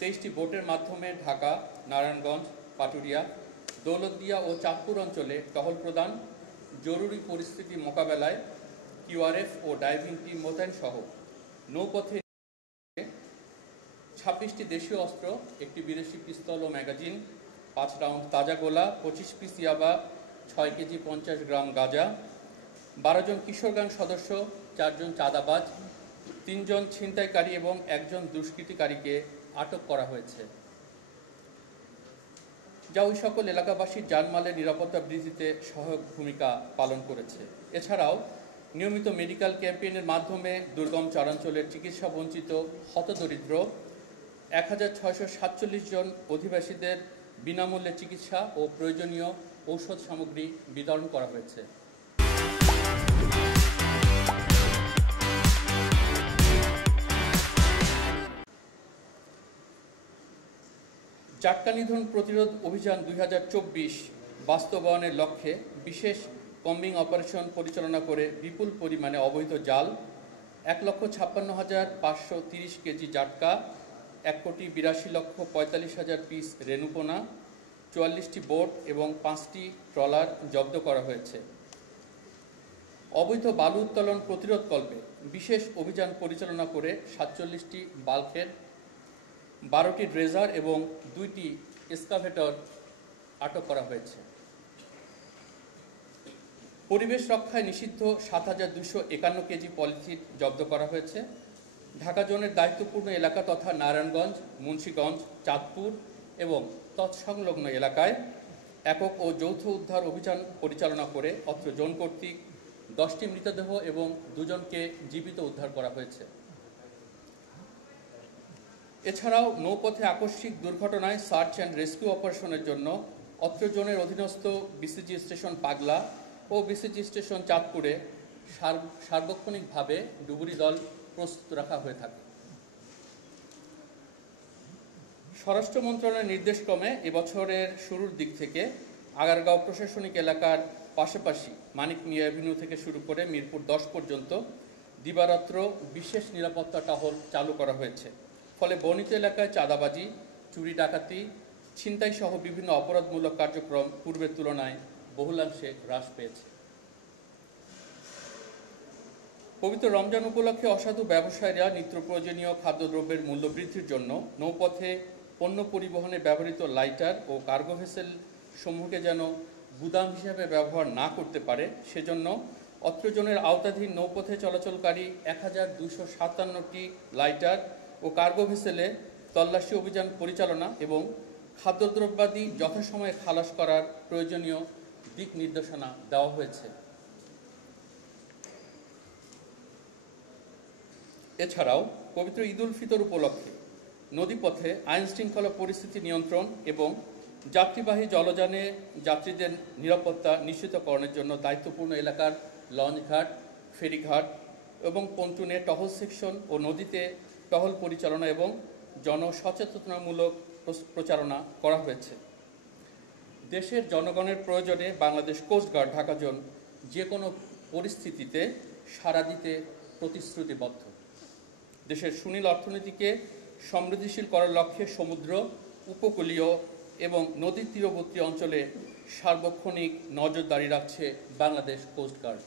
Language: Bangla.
23টি বোটের মাধ্যমে ঢাকা, নারায়ণগঞ্জ, পাটুরিয়া, দৌলতদিয়া ও চাঁদপুর অঞ্চলে টহল প্রদান, জরুরি পরিস্থিতি মোকাবেলায় কিউআরএফ ও ডাইভিং টিম মোতায়েন সহ নৌপথে 26টি দেশীয় অস্ত্র, একটি বিদেশি পিস্তল ও ম্যাগাজিন, 5 রাউন্ড তাজা গোলা, 25 পিস ইয়াবা, 6 কেজি 50 গ্রাম গাঁজা, 12 জন কিশোর গ্যাং সদস্য, 4 জন চাঁদাবাজ, 3 জন ছিনতাইকারী এবং 1 জন দুষ্কৃতিকারীকে আটক করা হয়েছে, যা ওই সকল এলাকাবাসীর জানমালের নিরাপত্তা বৃদ্ধিতে সহায়ক ভূমিকা পালন করেছে। এছাড়াও নিয়মিত মেডিকেল ক্যাম্পেইনের মাধ্যমে দুর্গম চরাঞ্চলের চিকিৎসা বঞ্চিত হতদরিদ্র 1647 জন অধিবাসীদের বিনামূল্যে চিকিৎসা ও প্রয়োজনীয় ঔষধ সামগ্রী বিতরণ করা হয়েছে। জাটকা নিধন প্রতিরোধ অভিযান 2024 বাস্তবায়নের লক্ষ্যে বিশেষ কম্বিং অপারেশন পরিচালনা করে বিপুল পরিমাণে অবৈধ জাল, 1,56,530 কেজি জাটকা, 1,82,45,000 পিস রেণুপোনা, 44টি বোট এবং 5টি ট্রলার জব্দ করা হয়েছে। অবৈধ বালু উত্তোলন প্রতিরোধকল্পে বিশেষ অভিযান পরিচালনা করে 47টি বাল্কহেড, 12টি ড্রেজার এবং 2টি এক্সকাভেটর আটক করা হয়েছে। পরিবেশ রক্ষায় নিষিদ্ধ 7,251 কেজি পলিথিন জব্দ করা হয়েছে। ঢাকা জোনের দায়িত্বপূর্ণ এলাকা তথা নারায়ণগঞ্জ, মুন্সিগঞ্জ, চাঁদপুর এবং তৎসংলগ্ন এলাকায় একক ও যৌথ উদ্ধার অভিযান পরিচালনা করে অত্র জোন কর্তৃক 10টি মৃতদেহ এবং 2 জনকে জীবিত উদ্ধার করা হয়েছে। এছাড়াও নৌপথে আকস্মিক দুর্ঘটনায় সার্চ অ্যান্ড রেস্কিউ অপারেশনের জন্য অত্র জোনের অধীনস্থ বিসিজি স্টেশন পাগলা ও বিসিজি স্টেশন চাঁদপুরে সার্বক্ষণিকভাবে ডুবুরি দল প্রস্তুত রাখা হয়ে থাকে। স্বরাষ্ট্র মন্ত্রণালয়ের নির্দেশক্রমে এবছরের শুরুর দিক থেকে আগারগাঁও প্রশাসনিক এলাকার পাশাপাশি মানিক মিয়া এভিনিউ থেকে শুরু করে মিরপুর 10 পর্যন্ত দিবারাত্র বিশেষ নিরাপত্তা টহল চালু করা হয়েছে। ফলে বর্ণিত এলাকায় চাঁদাবাজি, চুরি ডাকাতি, ছিনতাই সহ বিভিন্ন অপরাধমূলক কার্যক্রম পূর্বের তুলনায় বহুলাংশে হ্রাস পেয়েছে। পবিত্র রমজান উপলক্ষে অসাধু ব্যবসায়ীরা নিত্য প্রয়োজনীয় খাদ্যদ্রব্যের মূল্য বৃদ্ধির জন্য নৌপথে পণ্য পরিবহনে ব্যবহৃত লাইটার ও কার্গো ভেসেল সমূহকে যেন গুদাম হিসেবে ব্যবহার না করতে পারে সেজন্য অত্র জোনের আওতাধীন নৌপথে চলাচলকারী 1257টি লাইটার ও কার্গো ভেসেলে তল্লাশি অভিযান পরিচালনা এবং খাদ্যদ্রব্যাদি যথাসময়ে খালাস করার প্রয়োজনীয় দিক নির্দেশনা দেওয়া হয়েছে। এছাড়াও পবিত্র ঈদ উল ফিতর উপলক্ষে নদীপথে আইনশৃঙ্খলা পরিস্থিতি নিয়ন্ত্রণ এবং যাত্রীবাহী জলযানে যাত্রীদের নিরাপত্তা নিশ্চিতকরণের জন্য দায়িত্বপূর্ণ এলাকার লঞ্চঘাট, ফেরিঘাট এবং পন্টুনে টহল সেকশন ও নদীতে টহল পরিচালনা এবং জনসচেতনতামূলক প্রচারণা করা হয়েছে। দেশের জনগণের প্রয়োজনে বাংলাদেশ কোস্টগার্ড ঢাকা জোন যে কোনো পরিস্থিতিতে সাড়া দিতে প্রতিশ্রুতিবদ্ধ। দেশের সুনীল অর্থনীতিকে সমৃদ্ধিশীল করার লক্ষ্যে সমুদ্র, উপকূলীয় এবং নদীর তীরবর্তী অঞ্চলে সার্বক্ষণিক নজরদারি রাখছে বাংলাদেশ কোস্টগার্ড।